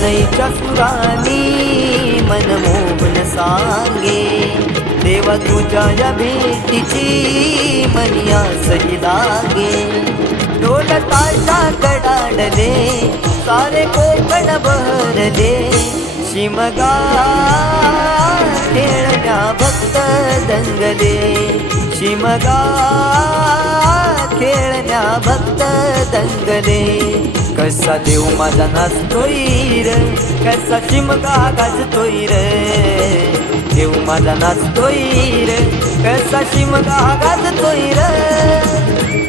शरणईच्या सुरानी मन मोहन सांगे देवा तुझ्या या भेटीची मनिया सही लागे ढोल ताशा कडाडले सारे कोकण बहरले शिमगा खेळण्या भक्त दंगले शिमगा खेळण्या भक्त दंगले कसा देव माझा नाचतोय र कसा शिमगा गाजतोय र देव माझा नाचतोय र कसा शिमगा गाजतोय र